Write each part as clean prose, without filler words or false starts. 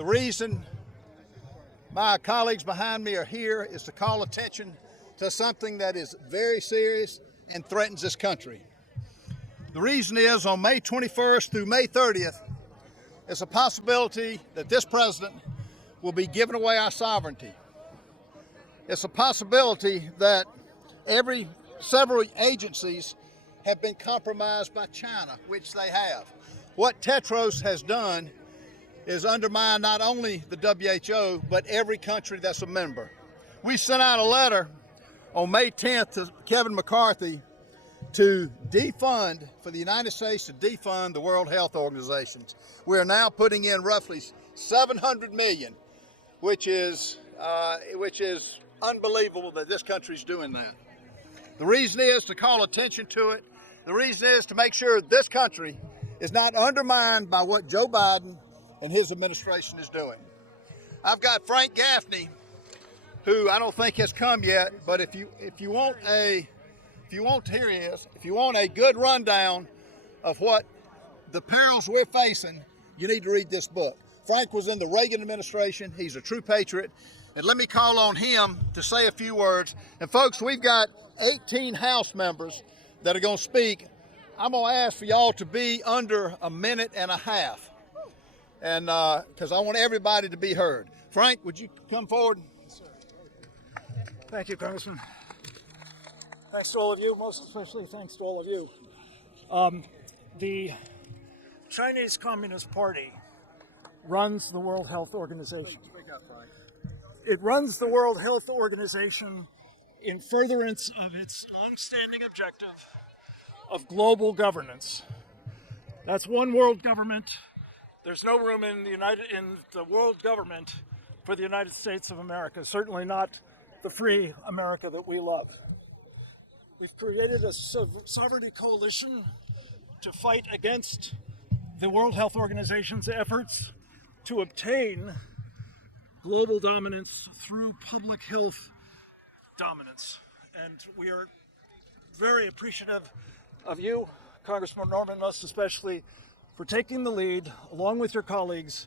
The reason my colleagues behind me are here is to call attention to something that is very serious and threatens this country. The reason is on May 21st through May 30th, it's a possibility that this president will be giving away our sovereignty. It's a possibility that several agencies have been compromised by China, which they have. What Tedros has done is undermine not only the WHO, but every country that's a member. We sent out a letter on May 10th to Kevin McCarthy to defund, for the United States to defund the World Health Organization. We are now putting in roughly $700 million, which is unbelievable that this country's doing that. The reason is to call attention to it. The reason is to make sure this country is not undermined by what Joe Biden and his administration is doing. I've got Frank Gaffney, who I don't think has come yet, but if you want a good rundown of what the perils we're facing, you need to read this book. Frank was in the Reagan administration. He's a true patriot. And let me call on him to say a few words. And folks, we've got 18 House members that are going to speak. I'm going to ask for y'all to be under a minute and a half, and because I want everybody to be heard. Frank, would you come forward? Thank you, Congressman. Thanks to all of you, most especially thanks to all of you. The Chinese Communist Party runs the World Health Organization. It runs the World Health Organization in furtherance of its long-standing objective of global governance. That's one world government. There's no room in the world government for the United States of America, certainly not the free America that we love. We've created a sovereignty coalition to fight against the World Health Organization's efforts to obtain global dominance through public health dominance. And we are very appreciative of you, Congressman Norman, most especially, for taking the lead, along with your colleagues,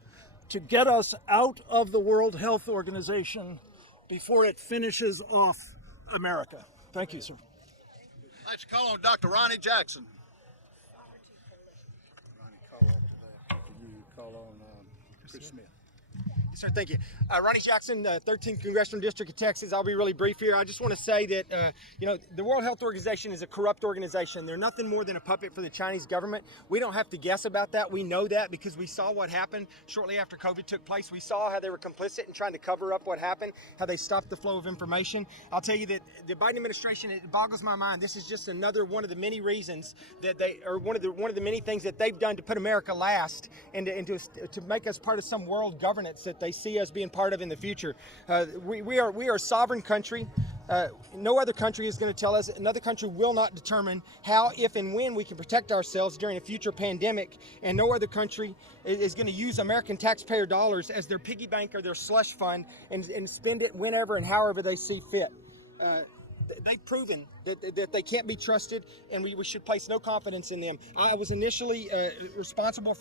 to get us out of the World Health Organization before it finishes off America. Thank you, sir. I'd like to call on Dr. Ronnie Jackson. Ronnie, call on today. You call on Chris Smith. Yes, sir, thank you. Ronnie Jackson, 13th Congressional District of Texas. I'll be really brief here. I just want to say that, the World Health Organization is a corrupt organization. They're nothing more than a puppet for the Chinese government. We don't have to guess about that. We know that because we saw what happened shortly after COVID took place. We saw how they were complicit in trying to cover up what happened, how they stopped the flow of information. I'll tell you that the Biden administration, it boggles my mind. This is just another one of the many reasons that one of the many things that they've done to put America last and to make us part of some world governance that they see us being part of in the future. We are a sovereign country. No other country is going to tell us. Another country will not determine how, if, and when we can protect ourselves during a future pandemic. And no other country is going to use American taxpayer dollars as their piggy bank or their slush fund and spend it whenever and however they see fit. They've proven that they can't be trusted, and we should place no confidence in them. I was initially responsible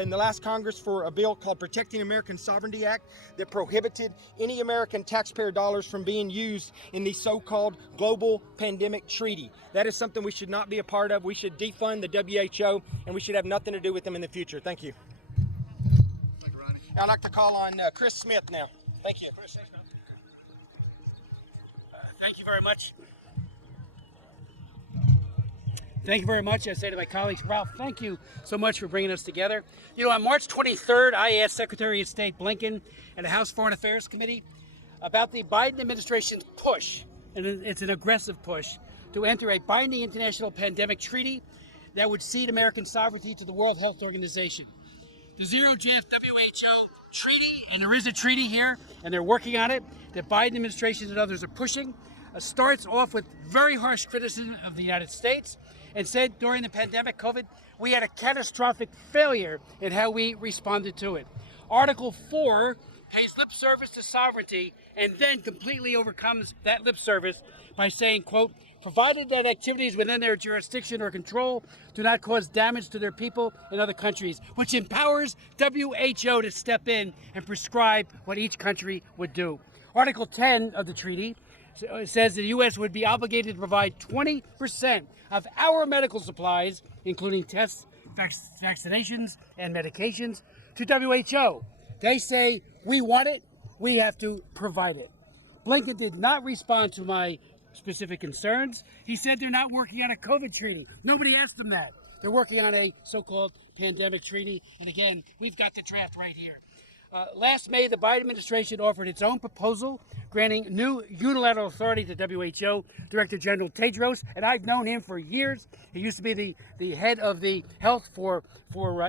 in the last Congress for a bill called Protecting American Sovereignty Act that prohibited any American taxpayer dollars from being used in the so-called global pandemic treaty. That is something we should not be a part of. We should defund the WHO, and we should have nothing to do with them in the future. Thank you. Thank you, Ronnie. I'd like to call on Chris Smith now. Thank you. Thank you very much. Thank you very much. I say to my colleagues, Ralph, thank you so much for bringing us together. You know, on March 23rd, I asked Secretary of State Blinken and the House Foreign Affairs Committee about the Biden administration's push, and it's an aggressive push, to enter a binding international pandemic treaty that would cede American sovereignty to the World Health Organization. The Zero Draft WHO treaty, and there is a treaty here, and they're working on it, that Biden administration and others are pushing, starts off with very harsh criticism of the United States and said during the pandemic, COVID, we had a catastrophic failure in how we responded to it. Article 4 pays lip service to sovereignty and then completely overcomes that lip service by saying, quote, provided that activities within their jurisdiction or control do not cause damage to their people in other countries, which empowers WHO to step in and prescribe what each country would do. Article 10 of the treaty says the U.S. would be obligated to provide 20% of our medical supplies, including tests, vaccinations, and medications, to WHO. They say, we want it, we have to provide it. Blinken did not respond to my specific concerns. He said they're not working on a COVID treaty. Nobody asked them that. They're working on a so-called pandemic treaty. And again, we've got the draft right here. Last May, the Biden administration offered its own proposal, granting new unilateral authority to WHO Director General Tedros, and I've known him for years. He used to be the head of the health for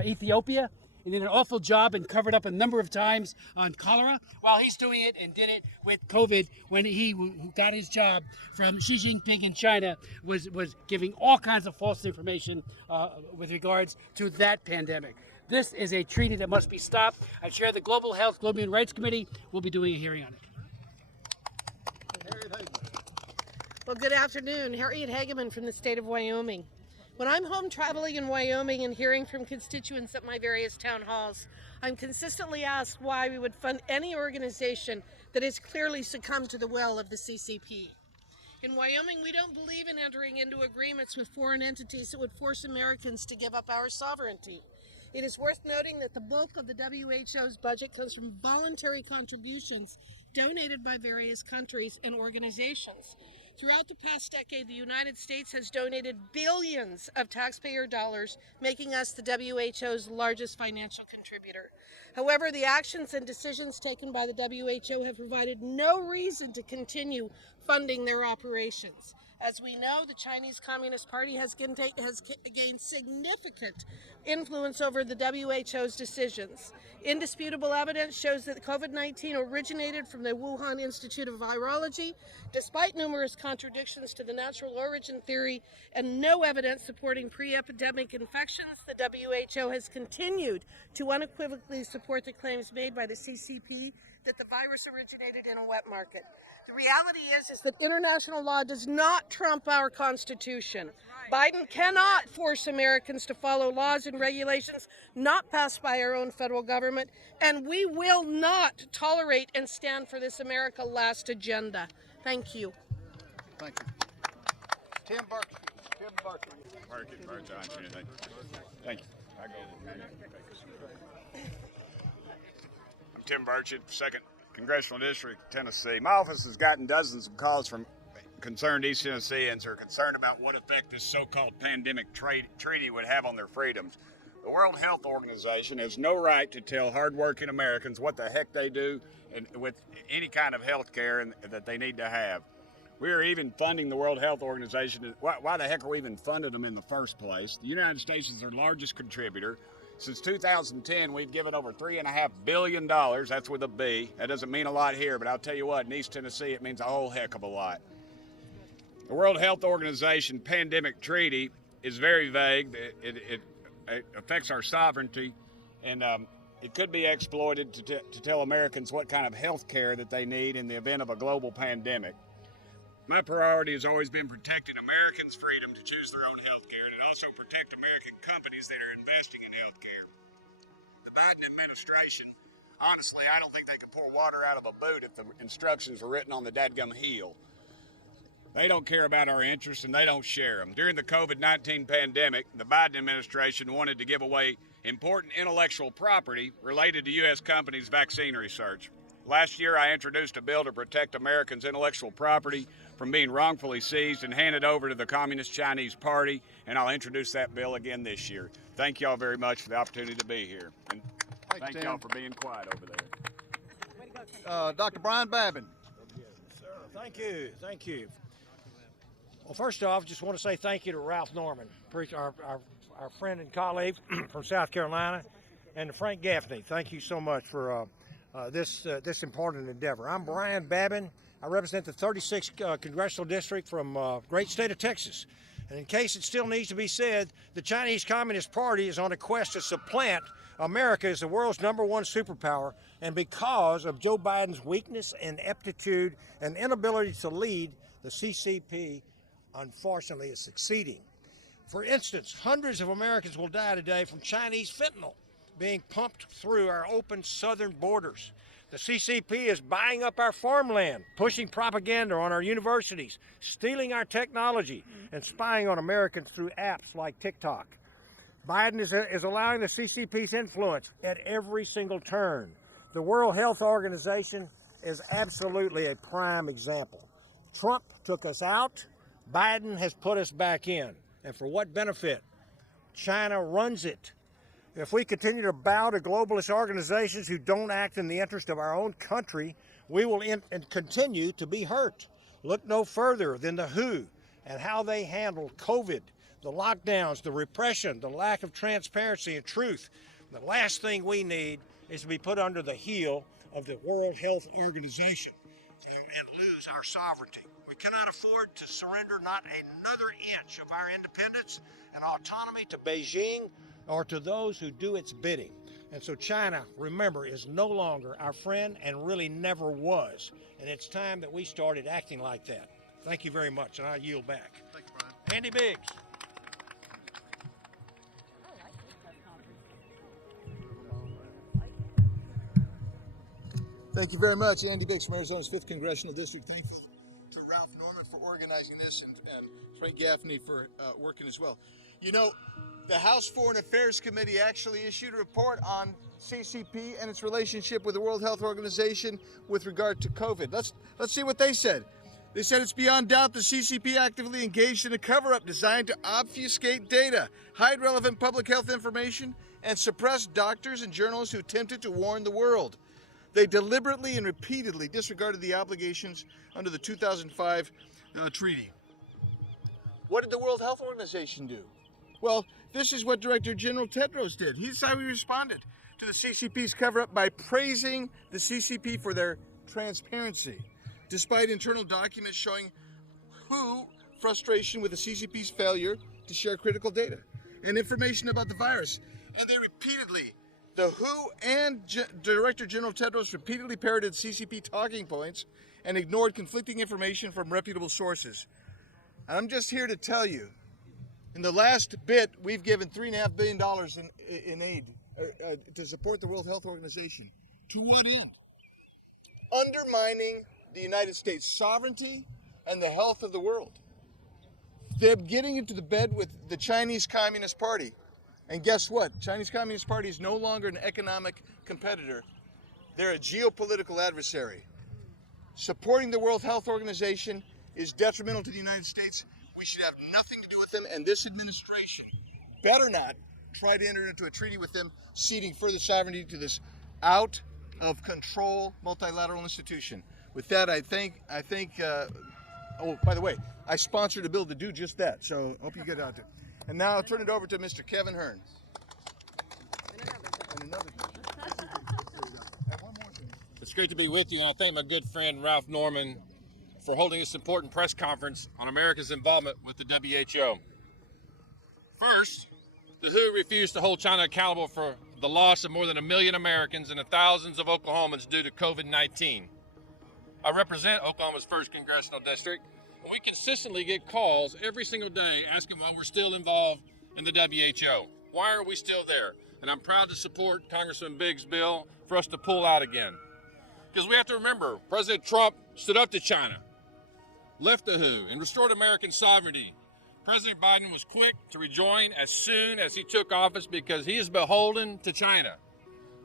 Ethiopia. He did an awful job and covered up a number of times on cholera, while he's doing it and did it with COVID when he got his job from Xi Jinping in China, was giving all kinds of false information with regards to that pandemic. This is a treaty that must be stopped. I chair the Global Health, Global Human Rights Committee. We'll be doing a hearing on it. Well, good afternoon. Harriet Hageman from the state of Wyoming. When I'm home traveling in Wyoming and hearing from constituents at my various town halls, I'm consistently asked why we would fund any organization that has clearly succumbed to the will of the CCP. In Wyoming, we don't believe in entering into agreements with foreign entities that would force Americans to give up our sovereignty. It is worth noting that the bulk of the WHO's budget comes from voluntary contributions donated by various countries and organizations. Throughout the past decade, the United States has donated billions of taxpayer dollars, making us the WHO's largest financial contributor. However, the actions and decisions taken by the WHO have provided no reason to continue funding their operations. As we know, the Chinese Communist Party has gained significant influence over the WHO's decisions. Indisputable evidence shows that COVID-19 originated from the Wuhan Institute of Virology, despite numerous contradictions to the natural origin theory and no evidence supporting pre-epidemic infections. The WHO has continued to unequivocally support the claims made by the CCP that the virus originated in a wet market. The reality is that international law does not trump our Constitution. Biden cannot force Americans to follow laws and regulations not passed by our own federal government, and we will not tolerate and stand for this America Last agenda. Thank you. Thank you. Tim Burke. Thank you. I'm Tim Burchett, 2nd Congressional District, Tennessee. My office has gotten dozens of calls from concerned East Tennesseans who are concerned about what effect this so-called pandemic treaty would have on their freedoms. The World Health Organization has no right to tell hardworking Americans what the heck they do and with any kind of health care that they need to have. We are even funding the World Health Organization. Why the heck are we even funding them in the first place? The United States is their largest contributor. Since 2010, we've given over $3.5 billion. That's with a B. That doesn't mean a lot here, but I'll tell you what, in East Tennessee, it means a whole heck of a lot. The World Health Organization pandemic treaty is very vague. It affects our sovereignty, and it could be exploited to tell Americans what kind of health care that they need in the event of a global pandemic. My priority has always been protecting Americans' freedom to choose their own health care, and also protect American companies that are investing in health care. The Biden administration, honestly, I don't think they could pour water out of a boot if the instructions were written on the dadgum heel. They don't care about our interests, and they don't share them. During the COVID-19 pandemic, the Biden administration wanted to give away important intellectual property related to U.S. companies' vaccine research. Last year, I introduced a bill to protect Americans' intellectual property from being wrongfully seized and handed over to the Communist Chinese Party, and I'll introduce that bill again this year. Thank y'all very much for the opportunity to be here. And thank y'all for being quiet over there. Dr. Brian Babin. Thank you. Well, first off, I just want to say thank you to Ralph Norman, our friend and colleague from South Carolina, and to Frank Gaffney. Thank you so much for this important endeavor. I'm Brian Babin. I represent the 36th Congressional District from great state of Texas. And in case it still needs to be said, the Chinese Communist Party is on a quest to supplant America is the world's #1 superpower, and because of Joe Biden's weakness and ineptitude and inability to lead, the CCP, unfortunately, is succeeding. For instance, hundreds of Americans will die today from Chinese fentanyl being pumped through our open southern borders. The CCP is buying up our farmland, pushing propaganda on our universities, stealing our technology, and spying on Americans through apps like TikTok. Biden is allowing the CCP's influence at every single turn. The World Health Organization is absolutely a prime example. Trump took us out. Biden has put us back in. And for what benefit? China runs it. If we continue to bow to globalist organizations who don't act in the interest of our own country, we will continue to be hurt. Look no further than the WHO and how they handled COVID, the lockdowns, the repression, the lack of transparency and truth. The last thing we need is to be put under the heel of the World Health Organization and lose our sovereignty. We cannot afford to surrender not another inch of our independence and autonomy to Beijing or to those who do its bidding. And so China, remember, is no longer our friend and really never was. And it's time that we started acting like that. Thank you very much, and I yield back. Thanks, Brian. Andy Biggs. Thank you very much, Andy Biggs from Arizona's 5th Congressional District. Thankful to Ralph Norman for organizing this and Frank Gaffney for working as well. You know, the House Foreign Affairs Committee actually issued a report on CCP and its relationship with the World Health Organization with regard to COVID. Let's see what they said. They said it's beyond doubt the CCP actively engaged in a cover-up designed to obfuscate data, hide relevant public health information, and suppress doctors and journalists who attempted to warn the world. They deliberately and repeatedly disregarded the obligations under the 2005 treaty. What did the World Health Organization do? Well, this is what Director General Tedros did. He's how he responded to the CCP's cover-up by praising the CCP for their transparency, despite internal documents showing WHO frustration with the CCP's failure to share critical data and information about the virus. And they repeatedly, the WHO and Director General Tedros repeatedly parroted CCP talking points and ignored conflicting information from reputable sources. And I'm just here to tell you, in the last bit, we've given $3.5 billion in aid to support the World Health Organization. To what end? Undermining the United States sovereignty and the health of the world. They're getting into the bed with the Chinese Communist Party. And guess what? Chinese Communist Party is no longer an economic competitor. They're a geopolitical adversary. Supporting the World Health Organization is detrimental to the United States. We should have nothing to do with them, and this administration better not try to enter into a treaty with them, ceding further sovereignty to this out of control multilateral institution. With that, I think, oh, by the way, I sponsored a bill to do just that, so hope you get out there. And now I'll turn it over to Mr. Kevin Hearn. It's great to be with you, and I thank my good friend Ralph Norman for holding this important press conference on America's involvement with the WHO. First, the WHO refused to hold China accountable for the loss of more than 1 million Americans and the thousands of Oklahomans due to COVID-19. I represent Oklahoma's 1st Congressional District, and we consistently get calls every single day asking why we're still involved in the WHO. Why are we still there? And I'm proud to support Congressman Biggs' bill for us to pull out again. Because we have to remember, President Trump stood up to China, left the WHO, and restored American sovereignty. President Biden was quick to rejoin as soon as he took office because he is beholden to China.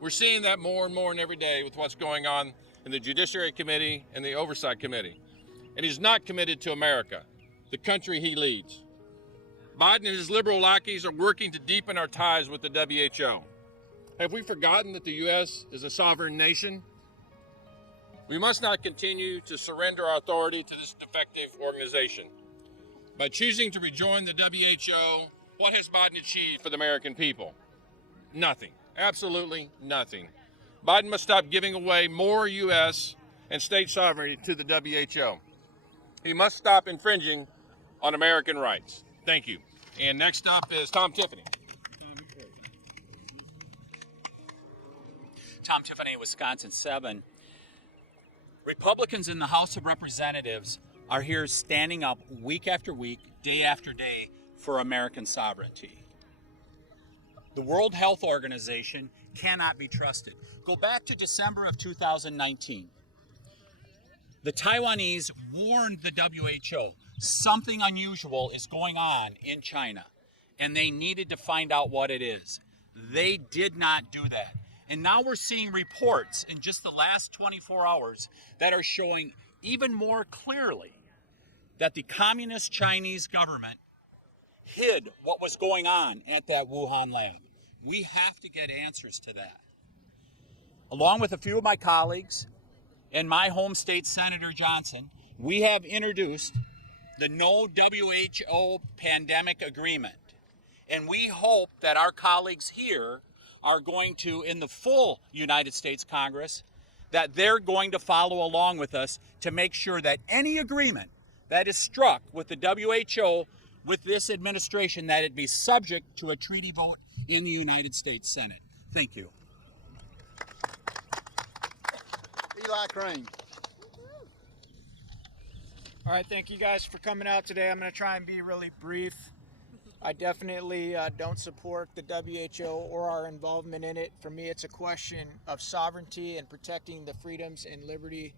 We're seeing that more and more and every day with what's going on in the Judiciary Committee and the Oversight Committee. And he's not committed to America, the country he leads. Biden and his liberal lackeys are working to deepen our ties with the WHO. Have we forgotten that the U.S. is a sovereign nation? We must not continue to surrender our authority to this defective organization. By choosing to rejoin the WHO, what has Biden achieved for the American people? Nothing. Absolutely nothing. Biden must stop giving away more U.S. and state sovereignty to the WHO. He must stop infringing on American rights. Thank you. And next up is Tom Tiffany. Tom Tiffany, Wisconsin 7. Republicans in the House of Representatives are here standing up week after week, day after day for American sovereignty. The World Health Organization cannot be trusted. Go back to December of 2019. The Taiwanese warned the WHO something unusual is going on in China, and they needed to find out what it is. They did not do that. And now we're seeing reports in just the last 24 hours that are showing even more clearly that the communist Chinese government hid what was going on at that Wuhan lab. We have to get answers to that. Along with a few of my colleagues and my home state Senator Johnson, we have introduced the No WHO Pandemic Agreement. And we hope that our colleagues here are going to, in the full United States Congress, that they're going to follow along with us to make sure that any agreement that is struck with the WHO, with this administration, that it be subject to a treaty vote in the United States Senate. Thank you. Eli Crane. All right, thank you guys for coming out today. I'm going to try and be really brief. I definitely don't support the WHO or our involvement in it. For me, it's a question of sovereignty and protecting the freedoms and liberty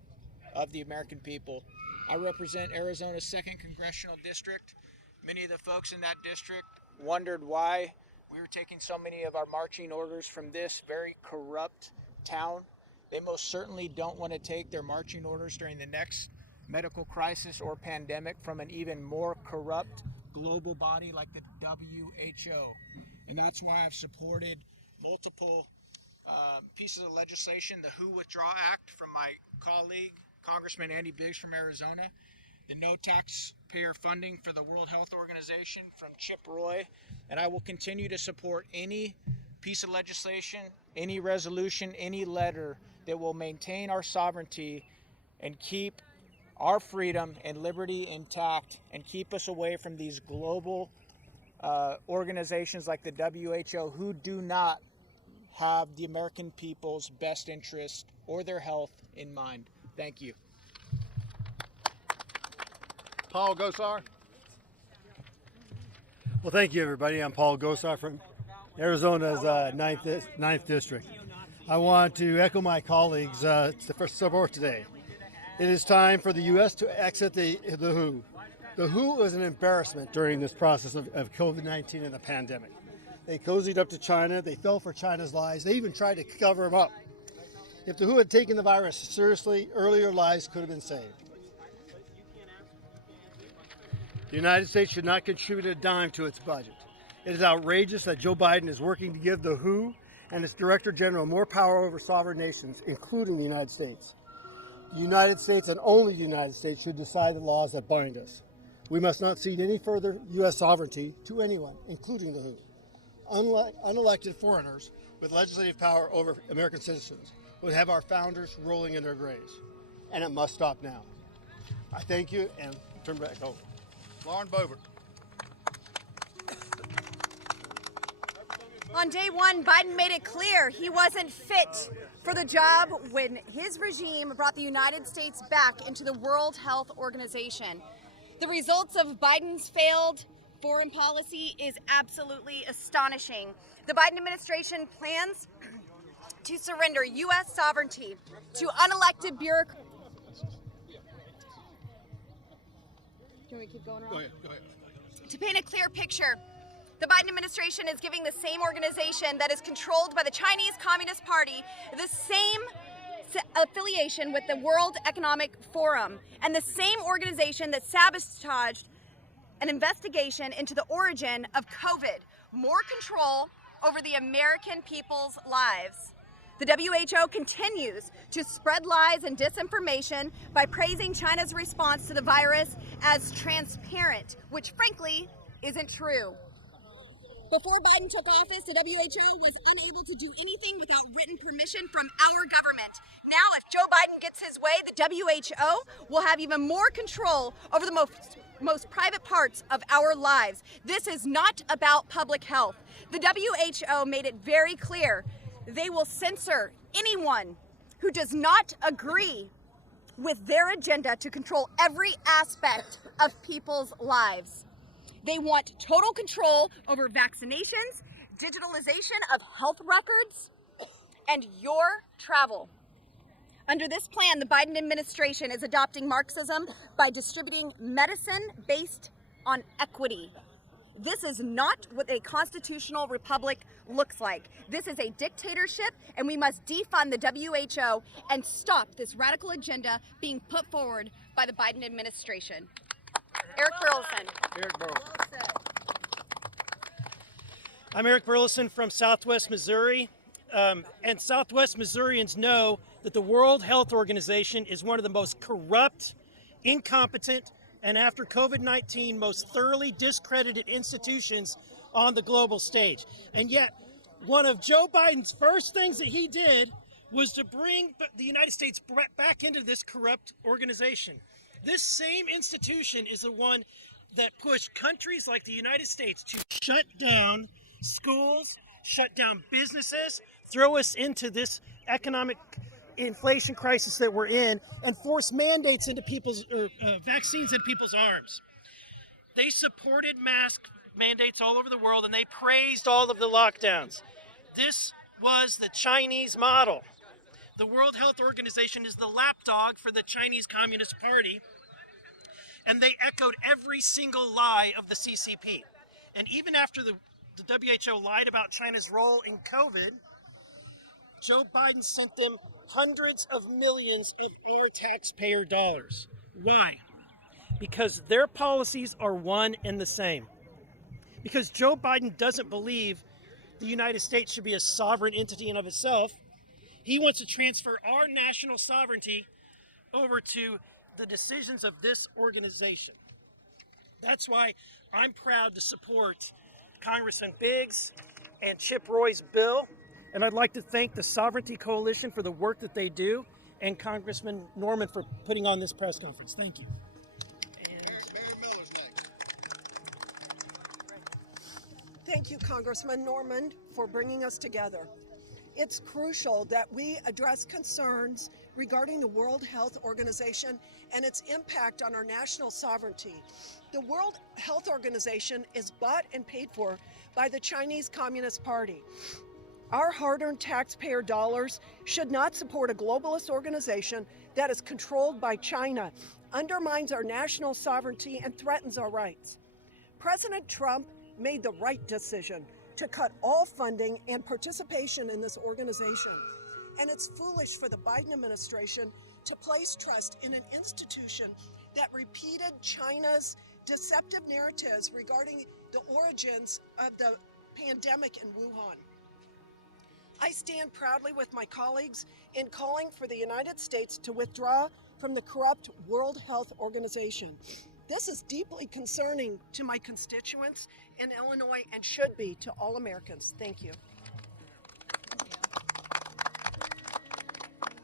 of the American people. I represent Arizona's 2nd Congressional District. Many of the folks in that district wondered why we were taking so many of our marching orders from this very corrupt town. They most certainly don't want to take their marching orders during the next medical crisis or pandemic from an even more corrupt global body like the WHO. And that's why I've supported multiple pieces of legislation, the WHO Withdraw Act from my colleague, Congressman Andy Biggs from Arizona, the no taxpayer funding for the World Health Organization from Chip Roy, and I will continue to support any piece of legislation, any resolution, any letter that will maintain our sovereignty and keep our freedom and liberty intact and keep us away from these global organizations like the WHO who do not have the American people's best interest or their health in mind. Thank you. Paul Gosar. Well, thank you, everybody. I'm Paul Gosar from Arizona's 9th District. I want to echo my colleagues for support today. It is time for the U.S. to exit the WHO. The WHO was an embarrassment during this process of COVID-19 and the pandemic. They cozied up to China. They fell for China's lies. They even tried to cover them up. If the WHO had taken the virus seriously, earlier lives could have been saved. The United States should not contribute a dime to its budget. It is outrageous that Joe Biden is working to give the WHO and its Director General more power over sovereign nations, including the United States. The United States and only the United States should decide the laws that bind us. We must not cede any further U.S. sovereignty to anyone, including the WHO. Unelected foreigners with legislative power over American citizens would have our founders rolling in their graves. And it must stop now. I thank you and turn back over. Lauren Boebert. On day one, Biden made it clear he wasn't fit for the job when his regime brought the United States back into the World Health Organization. The results of Biden's failed foreign policy is absolutely astonishing. The Biden administration plans to surrender U.S. sovereignty to unelected bureaucrats. Can we keep going around? Go ahead. To paint a clear picture, the Biden administration is giving the same organization that is controlled by the Chinese Communist Party the same affiliation with the World Economic Forum and the same organization that sabotaged an investigation into the origin of COVID. More control over the American people's lives. The WHO continues to spread lies and disinformation by praising China's response to the virus as transparent, which frankly isn't true. Before Biden took office, the WHO was unable to do anything without written permission from our government. Now, if Joe Biden gets his way, the WHO will have even more control over the most private parts of our lives. This is not about public health. The WHO made it very clear They will censor anyone who does not agree with their agenda to control every aspect of people's lives. They want total control over vaccinations, digitalization of health records, and your travel. Under this plan, the Biden administration is adopting Marxism by distributing medicine based on equity. This is not what a constitutional republic looks like. This is a dictatorship, and we must defund the WHO and stop this radical agenda being put forward by the Biden administration. Eric Burleson. Eric Burleson. I'm Eric Burleson from Southwest Missouri. And Southwest Missourians know that the World Health Organization is one of the most corrupt, incompetent, and after COVID-19, most thoroughly discredited institutions on the global stage. And yet, one of Joe Biden's first things that he did was to bring the United States back into this corrupt organization. This same institution is the one that pushed countries like the United States to shut down schools, shut down businesses, throw us into this economic inflation crisis that we're in, and force mandates into people's vaccines into people's arms. They supported mask mandates all over the world, and they praised all of the lockdowns. This was the Chinese model. The World Health Organization is the lapdog for the Chinese Communist Party, and they echoed every single lie of the CCP. And even after the WHO lied about China's role in COVID, Joe Biden sent them hundreds of millions of our taxpayer dollars. Why? Because their policies are one and the same. Because Joe Biden doesn't believe the United States should be a sovereign entity in of itself. He wants to transfer our national sovereignty over to the decisions of this organization. That's why I'm proud to support Congressman Biggs and Chip Roy's bill. And I'd like to thank the Sovereignty Coalition for the work that they do, and Congressman Norman for putting on this press conference. Thank you. Thank you, Congressman Norman, for bringing us together. It's crucial that we address concerns regarding the World Health Organization and its impact on our national sovereignty. The World Health Organization is bought and paid for by the Chinese Communist Party. Our hard-earned taxpayer dollars should not support a globalist organization that is controlled by China, undermines our national sovereignty, and threatens our rights. President Trump made the right decision to cut all funding and participation in this organization. And it's foolish for the Biden administration to place trust in an institution that repeated China's deceptive narratives regarding the origins of the pandemic in Wuhan. I stand proudly with my colleagues in calling for the United States to withdraw from the corrupt World Health Organization. This is deeply concerning to my constituents in Illinois and should be to all Americans. Thank you.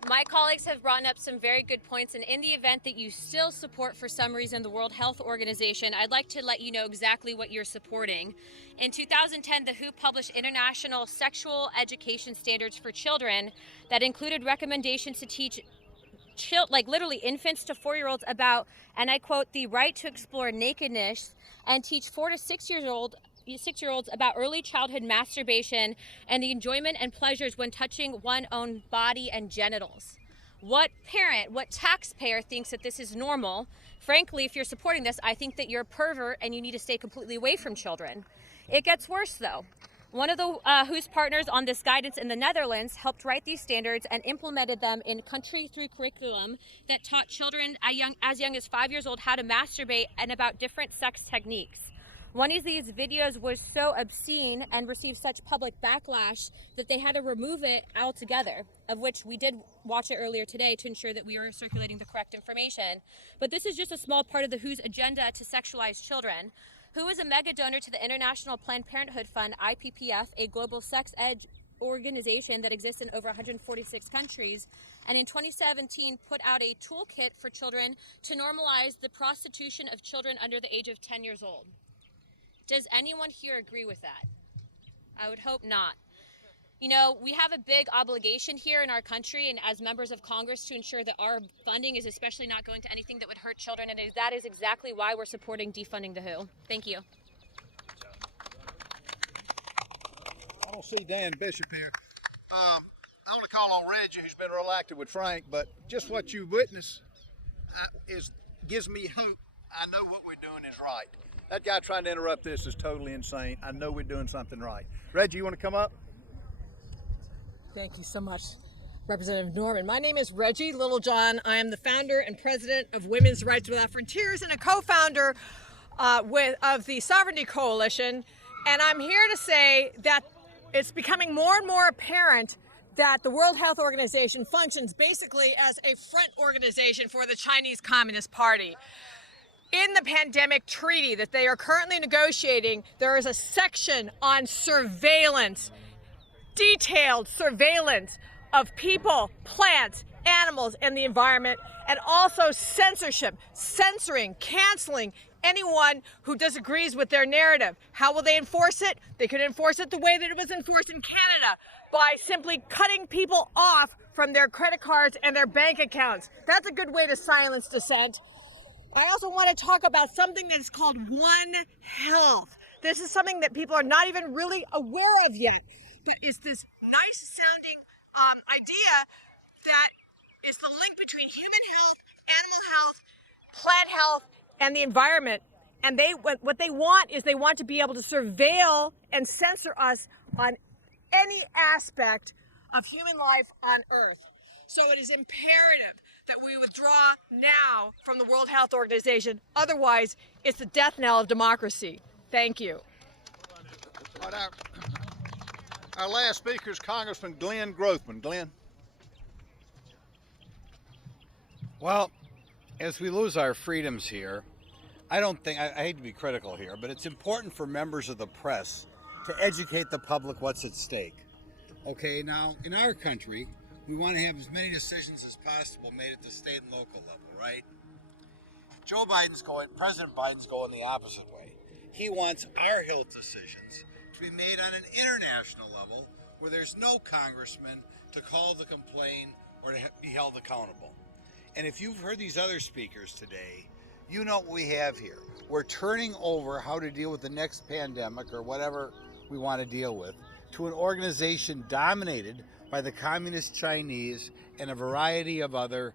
My colleagues have brought up some very good points, and in the event that you still support for some reason the World Health Organization, I'd like to let you know exactly what you're supporting. In 2010, the WHO published international sexual education standards for children that included recommendations to teach literally infants to 4-year-olds about, and I quote, the right to explore nakedness, and teach 4 to 6-year-olds about early childhood masturbation and the enjoyment and pleasures when touching one's own body and genitals. What parent, what taxpayer thinks that this is normal? Frankly, if you're supporting this, I think that you're a pervert and you need to stay completely away from children. It gets worse though. One of the WHO's partners on this guidance in the Netherlands helped write these standards and implemented them in country-through curriculum that taught children as young as 5 years old how to masturbate and about different sex techniques. One of these videos was so obscene and received such public backlash that they had to remove it altogether, of which we did watch it earlier today to ensure that we are circulating the correct information. But this is just a small part of the WHO's agenda to sexualize children. WHO is a mega donor to the International Planned Parenthood Fund, IPPF, a global sex ed organization that exists in over 146 countries, and in 2017 put out a toolkit for children to normalize the prostitution of children under the age of 10 years old. Does anyone here agree with that? I would hope not. You know, we have a big obligation here in our country and as members of Congress to ensure that our funding is especially not going to anything that would hurt children, and that is exactly why we're supporting defunding the WHO. Thank you. I don't see Dan Bishop here. I want to call on Reggie, who's been reelected with Frank, but just what you witness gives me hope. I know what we're doing is right. That guy trying to interrupt this is totally insane. I know we're doing something right. Reggie, you want to come up? Thank you so much, Representative Norman. My name is Reggie Littlejohn. I am the founder and president of Women's Rights Without Frontiers and a co-founder of the Sovereignty Coalition. And I'm here to say that it's becoming more and more apparent that the World Health Organization functions basically as a front organization for the Chinese Communist Party. In the pandemic treaty that they are currently negotiating, there is a section on surveillance, detailed surveillance of people, plants, animals, and the environment, and also censorship, censoring, canceling anyone who disagrees with their narrative. How will they enforce it? They could enforce it the way that it was enforced in Canada, by simply cutting people off from their credit cards and their bank accounts. That's a good way to silence dissent. I also want to talk about something that is called One Health. This is something that people are not even really aware of yet, but it's this nice sounding idea that is the link between human health, animal health, plant health, and the environment. And what they want is they want to be able to surveil and censor us on any aspect of human life on Earth. So it is imperative that we withdraw now from the World Health Organization. Otherwise, it's the death knell of democracy. Thank you. All right, our last speaker is Congressman Glenn Grothman. Glenn. Well, as we lose our freedoms here, I hate to be critical here, but it's important for members of the press to educate the public what's at stake. Okay, now in our country, we want to have as many decisions as possible made at the state and local level, right? President Biden's going the opposite way. He wants our health decisions to be made on an international level where there's no congressman to call the complaint or to be held accountable. And if you've heard these other speakers today, you know what we have here. We're turning over how to deal with the next pandemic or whatever we want to deal with to an organization dominated by the Communist Chinese and a variety of other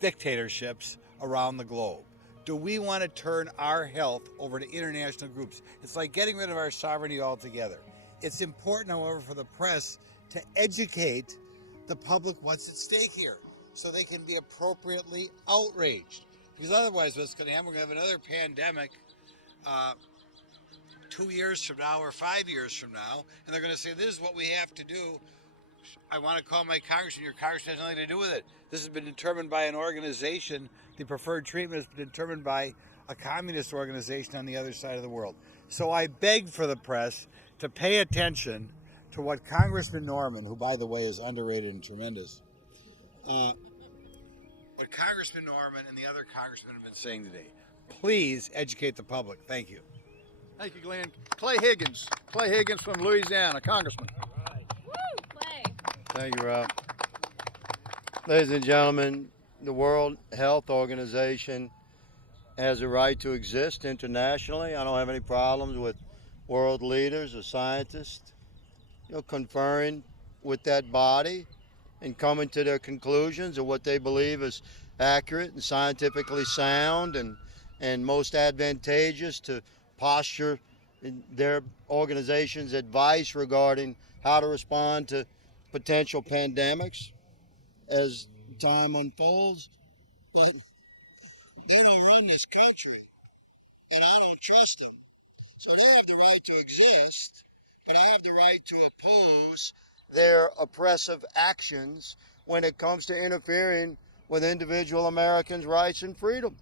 dictatorships around the globe. Do we want to turn our health over to international groups? It's like getting rid of our sovereignty altogether. It's important, however, for the press to educate the public what's at stake here so they can be appropriately outraged. Because otherwise what's going to happen, we're going to have another pandemic 2 years from now or 5 years from now, and they're going to say, this is what we have to do. I want to call my congressman. Your congressman has nothing to do with it. This has been determined by an organization. The preferred treatment has been determined by a communist organization on the other side of the world. So I beg for the press to pay attention to what Congressman Norman, who by the way is underrated and tremendous, what Congressman Norman and the other congressmen have been saying today. Please educate the public. Thank you. Thank you, Glenn. Clay Higgins. Clay Higgins from Louisiana, Congressman. Woo, Clay. Thank you, Ralph. Ladies and gentlemen, the World Health Organization has a right to exist internationally. I don't have any problems with world leaders or scientists, conferring with that body and coming to their conclusions of what they believe is accurate and scientifically sound and most advantageous to posture in their organization's advice regarding how to respond to potential pandemics as time unfolds. But they don't run this country, and I don't trust them. So they have the right to exist, but I have the right to oppose their oppressive actions when it comes to interfering with individual Americans' rights and freedoms.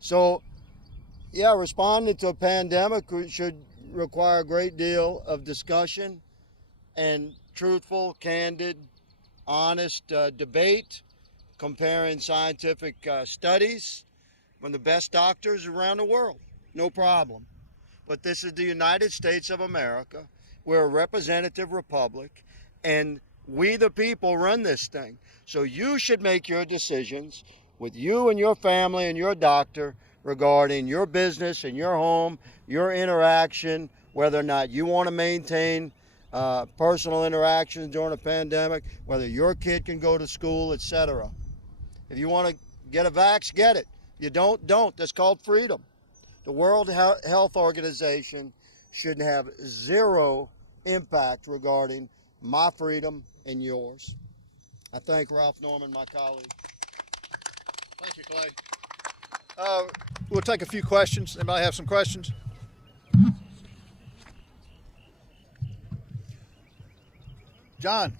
So, yeah, responding to a pandemic should require a great deal of discussion and truthful, candid, honest debate, comparing scientific studies from the best doctors around the world. No problem. But this is the United States of America, We're a representative republic, and we the people run this thing. So you should make your decisions with you and your family and your doctor regarding your business and your home, your interaction, whether or not you want to maintain personal interactions during a pandemic, whether your kid can go to school, etc. If you want to get a vax, get it. You don't. That's called freedom. The World Health Organization should have zero impact regarding my freedom and yours. I thank Ralph Norman, my colleague. Thank you, Clay. We'll take a few questions. Anybody have some questions? John.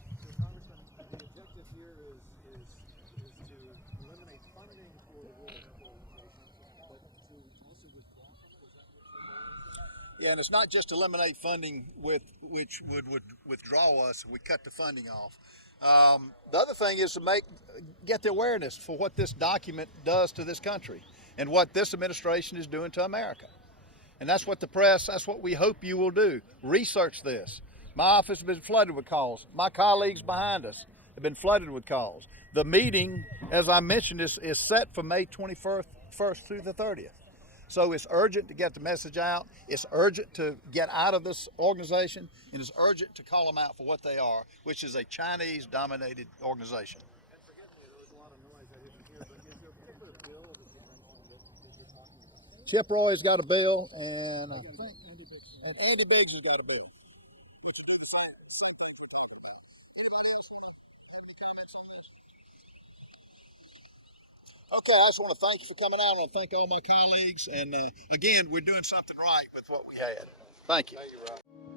Yeah, and it's not just eliminate funding which would withdraw us if we cut the funding off. The other thing is to get the awareness for what this document does to this country and what this administration is doing to America. And that's what that's what we hope you will do. Research this. My office has been flooded with calls. My colleagues behind us have been flooded with calls. The meeting, as I mentioned, is set for May 21st through the 30th. So it's urgent to get the message out. It's urgent to get out of this organization, and it's urgent to call them out for what they are, which is a Chinese-dominated organization. Chip Roy's got a bill, and Andy Biggs has got a bill. Okay, I just want to thank you for coming on and thank all my colleagues. And again, we're doing something right with what we had. Thank you. Thank you, Rob.